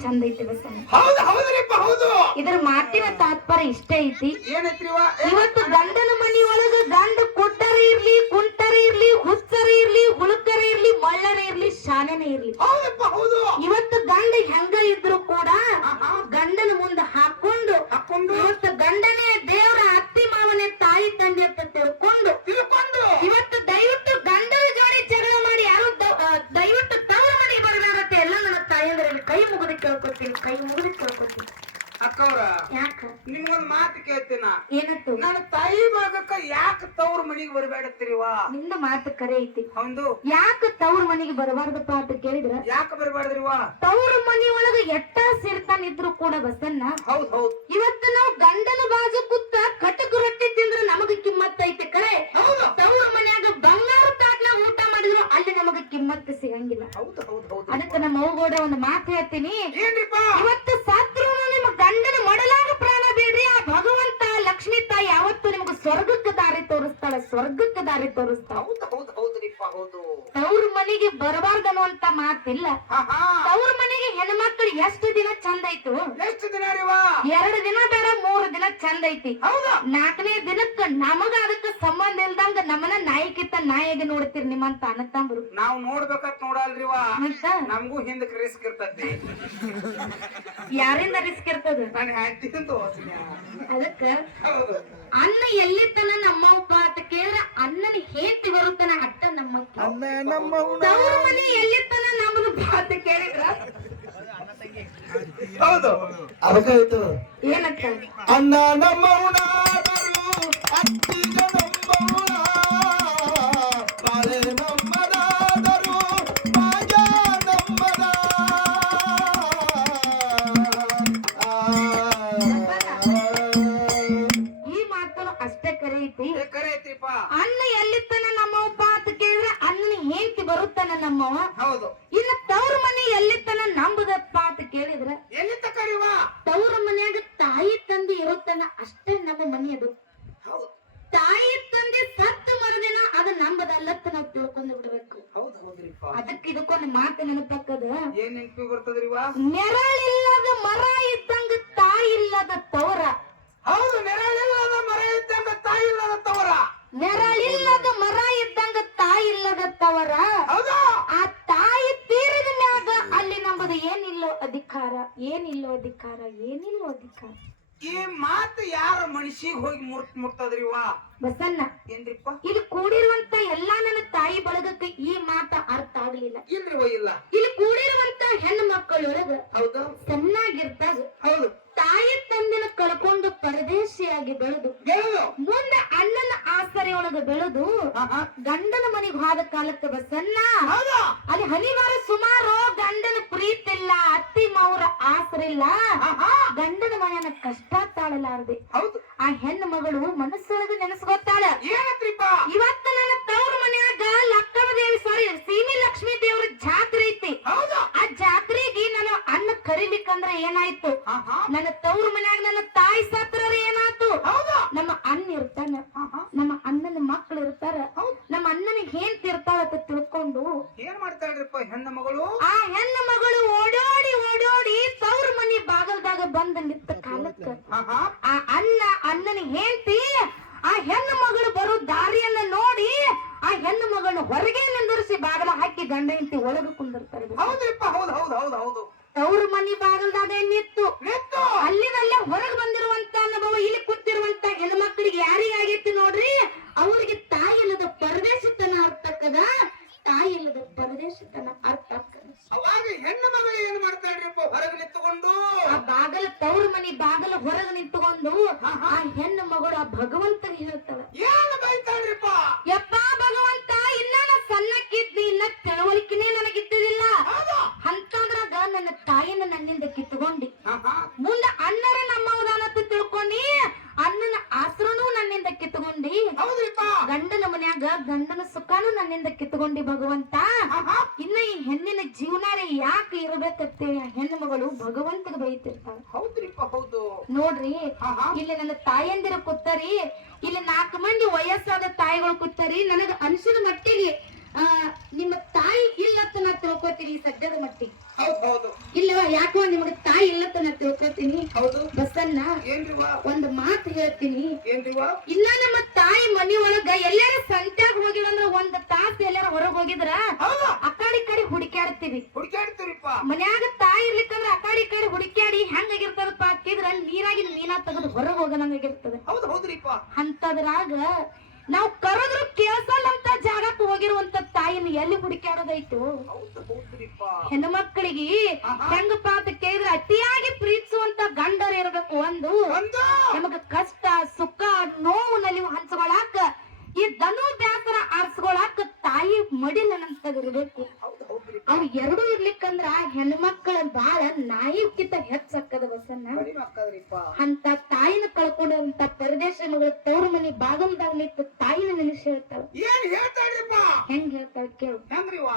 ಚಂದ ಐತಿ ಹೌದು ಹೌದ್ರಿಪ್ಪ ಹೌದು. ಇದ್ರ ಮಾತಿನ ತಾತ್ಪರ್ಯ ಇಷ್ಟೇ ಐತಿ. ಇವತ್ತು ಗಂಡನ ಮನಿ ಒಳಗ ಗಂಡ ಕೊಟ್ಟರ ಇರ್ಲಿ ಕುಂಟರ ಇರ್ಲಿ ಹುಚ್ಚರ ಇರ್ಲಿ ಹುಳುಕರ ಇರ್ಲಿ ಮಳ್ಳರ ಇರ್ಲಿ ಶಾನೆನೇ ಇರ್ಲಿ. ಹೌದಪ್ಪ ಹೌದು. ಇವತ್ತು ಗಂಡ ಹೆಂಗ ಇದ್ರು ಕೂಡ ಆಹಾ. ಗಂಡನ ಮುಂದೆ ಹಾಕೊಂಡು ಹಾಕೊಂಡು ಇವತ್ತು ಗಂಡನೇ ದೇವರ ಅತ್ತಿ ಮಾವನೇ ತಾಯಿ ತಂದೆ ಅಂತ ತಿಳ್ಕೊಂಡು ತಿಳ್ಕೊಂಡು ಇವತ್ತು ದಯವಿಟ್ಟು ಗಂಡನ ಜೋಡಿ ಜಗಳ ಮಾಡಿ ಯಾರು ದ- ಆ, ದಯವಿಟ್ಟು ತವರ ಮನೆಗೆ ಬರಬೇಡತ್ತೆ ಎಲ್ಲ ನನ್ನ ತಾಯಂದ್ರಲ್ಲಿ ಕೈ ಮುಗಿದು ಕೇಳ್ಕೊತೀನಿ ಕೈ ಮುಗಿದು ಕೇಳ್ಕೊತೀನಿ ಅಕ್ಕವ್ರ ಯಾಕ ನಿಮ್ಗೊಂದ್ ಮಾತು ಕೇಳ್ತೀನ? ಏನತ್ತು ನನ್ನ ತಾಯಿ ಭಾಗಕ್ಕ ಯಾಕ ತವ್ರ ಮನಿಗೆ ಬರಬೇಡತ್ರಿವಾ ನಿನ್ನ ಮಾತು ಕರೆ ಐತಿ. ಹೌದು. ಯಾಕ ತವ್ರ ಮನಿಗೆ ಬರಬಾರ್ದಪ್ಪ ಅಂತ ಕೇಳಿದ್ರ? ಯಾಕ ಬರಬಾರ್ದ್ರಿವ ತವ್ರ ಮನಿ ಒಳಗ ಎಟ್ಟ ಸಿರ್ತಾನಿದ್ರು ಕೂಡ ಬಸನ್ನ ಹೌದ್ ಹೌದ್. ಇವತ್ತು ನಾವು ಗಂಡನ ಬಾಜು ಕುತ್ತ ಕಟಕ್ ರೊಟ್ಟಿ ತಿಂದ್ರ ನಮಗ ಕಿಮ್ಮತ್ ಐತಿ ಕರೆ ಹೌದು. ತವ್ರ ಮನ್ಯಾಗ ಬಂಗಾರ ತಾಟ್ನ ಊಟ ಮಾಡಿದ್ರು ಅಲ್ಲಿ ನಮಗ ಕಿಮ್ಮತ್ ಸಿಗಂಗಿಲ್ಲ. ಹೌದು ಹೌದು ಹೌದು. ಅದಕ್ಕೆ ನಮ್ಮ ಅವ್ಗೋಡ ಒಂದು ಮಾತು ಹೇಳ್ತೀನಿ. ಇವತ್ತು ಸತ್ರು ನಿಮ್ಮ ಗಂಡನ ಮಡಲಾಗ ಲಕ್ಷ್ಮೀ ತಾಯಿ ಯಾವತ್ತು ನಿಮ್ಗೆ ಸ್ವರ್ಗಕ್ಕೆ ದಾರಿ ತೋರಿಸ್ತಾಳೆ ಸ್ವರ್ಗಕ್ಕೆ ದಾರಿ ತೋರಿಸ್ತಾಳ. ತವ್ರ ಮನೆಗೆ ಬರಬಾರ್ದನ್ನುವಂತ ಮಾತಿಲ್ಲ. ಹಾ ಹಾ ತವ್ರ ಮನೆಗೆ ಹೆಣ್ಮಕ್ಳು ಎಷ್ಟು ದಿನ ಚಂದ ಐತು? ಎಷ್ಟು ದಿನ ಎರಡು ದಿನ ಬೇಡ ಮೂರು ದಿನ ಚಂದ ಐತಿ. ನಾಲ್ಕನೇ ದಿನಕ್ಕ ನಮಗ ಅದಕ್ಕ ಸಂಬಂಧ ಇಲ್ದಂಗ ನಮ್ಮನ್ನ ನಾಯಿಕಿತ್ತ ನಾಯಿಗೆ ನೋಡ್ತೀರಿ ನಿಮ್ಮಂತ ಅನ್ನತ್ತಂಬ್ರು ನಾವ್ ನೋಡ್ಬೇಕಂತ ನೋಡಲ್ರಿವಾ ನಮಗೂ ಹಿಂದಕ್ ರಿಸ್ಕ್ ಇರ್ತೈತಿ. ಯಾರಿಂದ ರಿಸ್ಕ್ ಇರ್ತದ? ಅದಕ್ಕ? ಅನ್ನ ಎಲ್ಲಿತ್ತನ ತನ ಉಪ ಅಂತ ಕೇಳಿದ್ರೆ ಅಣ್ಣನ ಹೇಂತಿ ಬರುತ್ತಾನ ಅಟ್ಟ ನಮ್ಮ ತವ್ರ ಮನೆ ಎಲ್ಲಿ ನಮ್ಮದು ಕೇಳಿದ್ರ? ಹೌದು. ಅದಕ್ಕಾಯ್ತು. ಏನಂತ ಅಣ್ಣ ನಮ್ಮ ಅತ್ತಿಗ ಅದಕ್ಕೆ ಇದಕ್ಕೊಂದು ಮಾತು ನೆನಪಕ್ಕದ ಏನ್ ನೆನಪಿ ಬರ್ತದ್ರಿ ವಾ ನೆರಳಿಲ್ಲದ ಮರ ಇದ್ದಂಗ ತಾಯಿ ಇಲ್ಲದ ತವರ. ಹೌದು ನೆರಳಿಲ್ಲದ ಮರ ಇದ್ದಂಗ ತಾಯಿ ಇಲ್ಲದ ತವರ. ನೆರಳಿಲ್ಲದ ಮರ ಇದ್ದಂಗ ತಾಯಿ ಇಲ್ಲದ ತವರ. ಹೌದು. ಆ ತಾಯಿ ತೀರಿದ ಮ್ಯಾಗ ಅಲ್ಲಿ ನಮ್ಮದು ಏನಿಲ್ಲೋ ಅಧಿಕಾರ. ಏನಿಲ್ಲೋ ಅಧಿಕಾರ ಏನಿಲ್ಲೋ ಅಧಿಕಾರ. ಈ ಮಾತು ಯಾರ ಮನುಷ್ಯಗ್ ಹೋಗಿ ಮುರ್ತ್ ಮುಟ್ಟದ್ರಿವ ಬಸನ್ನ ಏನ್ರಿಪ್ಪ? ಇಲ್ಲಿ ಕೂಡಿರುವಂತ ಎಲ್ಲಾ ನನ್ನ ತಾಯಿ ಬಳಗಕ್ಕೆ ಈ ಮಾತ ಅರ್ಥ ಆಗ್ಲಿಲ್ಲ. ಇಲ್ರಿ ಇಲ್ಲ. ಇಲ್ಲಿ ಕೂಡಿರುವಂತ ಹೆಣ್ಣು ಮಕ್ಕಳೊಳಗ ಹೌದು. ಸಣ್ಣಾಗಿರ್ತಾಗ ಹೌದು. ತಾಯಿ ತಂದಿನ ಕಳ್ಕೊಂಡು ಪರದೇಶಿಯಾಗಿ ಬೆಳೆದು ಅಣ್ಣನ ಒಳಗ ಬೆಳೆದು. ಗಂಡನ ಮನೆಗೆ ಹೋದ ಕಾಲಕ್ಕೆ ಬಸನ್ನ ಅಲ್ಲಿ ಹನಿವಾರ ಸುಮಾರು ಗಂಡನ ಪ್ರೀತಿ ಇಲ್ಲ ಅತ್ತಿ ಮಾವರ ಆಸರಿಲ್ಲ. ಗಂಡನ ಮನೆಯನ್ನ ಕಷ್ಟ ತಾಳಲಾರದೆ. ಹೌದು. ಆ ಹೆಣ್ಣು ಮಗಳು ಮನಸ್ಸೊಳಗ ನೆನೆಸ್ಕೊತಾಳ. ಏನತ್ರಿಪ್ಪ? ಇವತ್ತು ನನ್ನ ತವ್ರ ಮನೆಯಾಗ ಲಕ್ಕವ ದೇವಿ ಸಾರಿ ಸೀಮಿ ಲಕ್ಷ್ಮಿ ದೇವ್ರ ಜಾತ್ರೆ ಐತಿ. ಆ ಜಾತ್ರೆಗೆ ನಾನು ಅನ್ನ ಕರಿಲಿಕ್ಕಂದ್ರ ಏನಾಯ್ತು. ನನ್ನ ತವ್ರ ಮನೆಯಾಗ ನನ್ನ ತಾಯಿ ಸತ್ರ ಏನಾಯ್ತು ಹೌದು ನಮ್ಮ ಅಣ್ಣ ಇರ್ತಾನ ಆಹಾ. ನಮ್ಮ ಅಣ್ಣನ ಮಕ್ಳು ಇರ್ತಾರ ಹೌದು. ನಮ್ಮ ಅಣ್ಣನಿಗೆ ಹೇಂತ ಇರ್ತಾಳ ಅಂತ ತಿಳ್ಕೊಂಡು ಏನ್ ಮಾಡ್ತಾಳ್ರಿಪ್ಪ ಹೆಣ್ಣು ಮಗಳು? ಆ ಹೆಣ್ಣು ಮಗಳು ಓಡೋಡಿ ಓಡೋಡಿ ತವ್ರ ಮನಿ ಬಾಗಲ್ದಾಗ ಬಂದ ನಿಂತ ಕಾಲಕ್ಕ. ಆ ಅಣ್ಣ ಅಣ್ಣನ ಹೆಂಡತಿ ಆ ಹೆಣ್ಣು ಮಗಳು ಬರೋ ದಾರಿಯನ್ನ ನೋಡಿ ಆ ಹೆಣ್ಣು ಮಗಳನ್ನ ಹೊರಗೆ ನಿಂದರಿಸಿ ಬಾಗಲ ಹಾಕಿ ಗಂಡ ಹೆಂಡತಿ ಒಳಗ ಕುಂದಿರ್ತಾರೆ. ಹೌದಪ್ಪ ಹೌದು ಹೌದು ಹೌದು ಹೌದು. ತವ್ರ ಮನಿ ಬಾಗಲ್ದಾಗ ನಿತ್ತು ನಿತ್ತು ಅಲ್ಲಿದಲ್ಲೇ ಹೊರಗೆ ಬಂದಿರುವಂತ ಅನುಭವ ಇಲ್ಲಿ ಕೂತಿರುವಂತ ಹೆಣ್ಮಕ್ಳಿಗೆ ಯಾರಿಗಾಗೈತಿ ನೋಡ್ರಿ ಅವ್ರಿಗೆ ತಾಯಿ ಇಲ್ಲದ ಪರದೇಶತನ ಅರ್ಥಕ್ಕದ ತಾಯಿ ಇಲ್ಲದ ಪರದೇಶತನ ಅರ್ಥ ಆಗ್ತದ ಅವಾಗ ಹೆಣ್ಣು ಮಗಳು ಏನ್ ಮಾಡ್ತಾಳ್ರಿಪ್ಪ ಹೊರಗೆ ನಿಂತುಕೊಂಡು ಆ ಬಾಗಲ ತವ್ರ ಮನೆ ಬಾಗಲ ಹೊರಗೆ ನಿಂತ್ಕೊಂಡು ಆ ಹೆಣ್ಣು ಮಗಳು ಆ ಭಗವಂತನಿಗೆ ಹೇಳ್ತಾಳೆ. ಏನು ಬೈತಾಳ್ರಿಪ್ಪ ಯಪ್ಪ ಭಗವಂತ ಇನ್ನ ನಾ ಸಣ್ಣಕ್ಕಿದ್ನಿ ಇನ್ನ ತಿಳುವಳಿಕೆನೇ ನನಗಿದ್ದಿಲ್ಲ ಹೌದು ಅಂತಂದ್ರಾಗ ನನ್ನ ತಾಯಿನ ನನ್ನಿಂದ ಕಿತ್ಕೊಂಡಿ ಆಹಾ. ಮುಂದ ಅಣ್ಣರ ನಮ್ಮವದಾನತ್ತ ತಿಳ್ಕೊಂಡಿ ಅಣ್ಣನ ಆಸರನೂ ನನ್ನಿಂದ ಕಿತ್ಕೊಂಡಿ ಹೌದ್ರಿಪ್ಪ ಗಂಡನ ಮನ್ಯಾಗ ಗಂಡನ ಸುಖಾನು ನನ್ನಿಂದ ಕಿತ್ಕೊಂಡಿ ಭಗವಂತ. ಇನ್ನ ಈ ಹೆಣ್ಣಿನ ಜೀವನಾನೇ ಯಾಕೆ ಇರಬೇಕಂತೇಳಿ ಹೆಣ್ಮಗಳು ಹೆಣ್ಣು ಮಗಳು ಭಗವಂತಗ ಬೈತಿರ್ತಾಳ. ಹೌದ್ರಿಪ್ಪ ಹೌದು. ನೋಡ್ರಿ. ಇಲ್ಲಿ ನನ್ನ ತಾಯಂದಿರ ಕೂತಾರಿ ಇಲ್ಲಿ ನಾಲ್ಕು ಮಂದಿ ವಯಸ್ಸಾದ ತಾಯಿಗಳು ಕೂತಾರಿ ನನಗ ಅನ್ಸಿದ ಮಟ್ಟಿಗೆ ಆ ನಿಮ್ಮ ತಾಯಿ ಇಲ್ಲ ಅಂತ ನಾ ತಿಳ್ಕೊತೀರಿ ಸದ್ಯದ ಮಟ್ಟಿಗೆ. ಹೌದ್ ಇಲ್ಲವ ಯಾಕೋ ನಿಮಗೆ ತಾಯಿ ಇಲ್ಲತನ ತಿಳ್ಕೊತೀನಿ. ಹೌದು. ಬಸ್ಸನ್ನ ಒಂದ್ ಮಾತು ಹೇಳ್ತೀನಿ. ಇಲ್ಲ ನಮ್ಮ ತಾಯಿ ಮನಿ ಒಳಗ ಎಲ್ಲಾರ ಸಂತ್ಯಾಗ ಹೋಗಿಲ್ಲ ಒಂದ್ ತಾಸ ಎಲ್ಲಾರ ಹೊರಗ್ ಹೋಗಿದ್ರ? ಅಕಾಡಿ ಕಡೆ ಹುಡುಕ್ಯಾಡ್ತೀವಿ. ಹುಡುಕಾಡ್ತೀರಿಪ್ಪ ಮನ್ಯಾಗ ತಾಯಿ ಇರ್ಲಿಕ್ಕಂದ್ರ ಅಕಾಡಿ ಕಡೆ ಹುಡುಕ್ಯಾಡಿ ಹೆಂಗಾಗಿರ್ತದಪ್ಪ ಹಾಕಿದ್ರ ನೀರಾಗಿನ ಮೀನಾ ತೆಗೆದು ಹೊರಗ್ ಹೋಗದಂಗಾಗಿರ್ತದ ಹೌದು ಹೌದ್ರಿಪ್ಪ. ಅಂತದ್ರಾಗ ನಾವ್ ಕರದ್ರು ಕೇಳ್ಸಲ್ಲ ಅಂತ ಹೋಗಿರುವಂತ ತಾಯಿನ ಎಲ್ಲಿ ಹುಡುಕ್ಯಾಡೋದೈತು ಹೆಣ್ಣು ಮಕ್ಕಳಿಗೆ ಹೆಂಗಪ್ಪ ಅಂತ ಕೇಳಿದ್ರೆ ಅತಿಯಾಗಿ ಪ್ರೀತಿಸುವಂತ ಗಂಡರು ಇರಬೇಕು ಒಂದು ನಮಗ ಕಷ್ಟ ಸುಖ ನೋವು ನಲಿವು ಹಂಚ್ಕೊಳಾಕ ಈ ದನು ಬ್ಯಾಸರ ಆರಿಸ್ಕೊಳಾಕ ತಾಯಿ ಹೌದು ಹೌದ್ರಿಪ್ಪ. ಅವ್ ಎರಡು ಇರ್ಲಿಕ್ಕಂದ್ರ ಹೆಣ್ಮಕ್ಳ ಬಾಳ ನಾಯಿಕ್ಕಿಂತ ಹೆಚ್ಚಕ್ಕದ ಬಸನ್ನ ಅಂತ ತಾಯಿನ ಕಳ್ಕೊಂಡಂತ ಪರದೇಶ ಮಗಳ ತವ್ರ ಮನಿ ಬಾಗಲ್ದಾಗ ನಿಂತು ತಾಯಿನ ನೆನೆಸಿ ಹೇಳ್ತಾಳ ಏನ್ ಹೇಳ್ತಾಳ್ರಿಪ್ಪ ಹೆಂಗ್ ಹೇಳ್ತಾಳ ಕೇಳು. ಹೆಂಗ್ರಿವಾ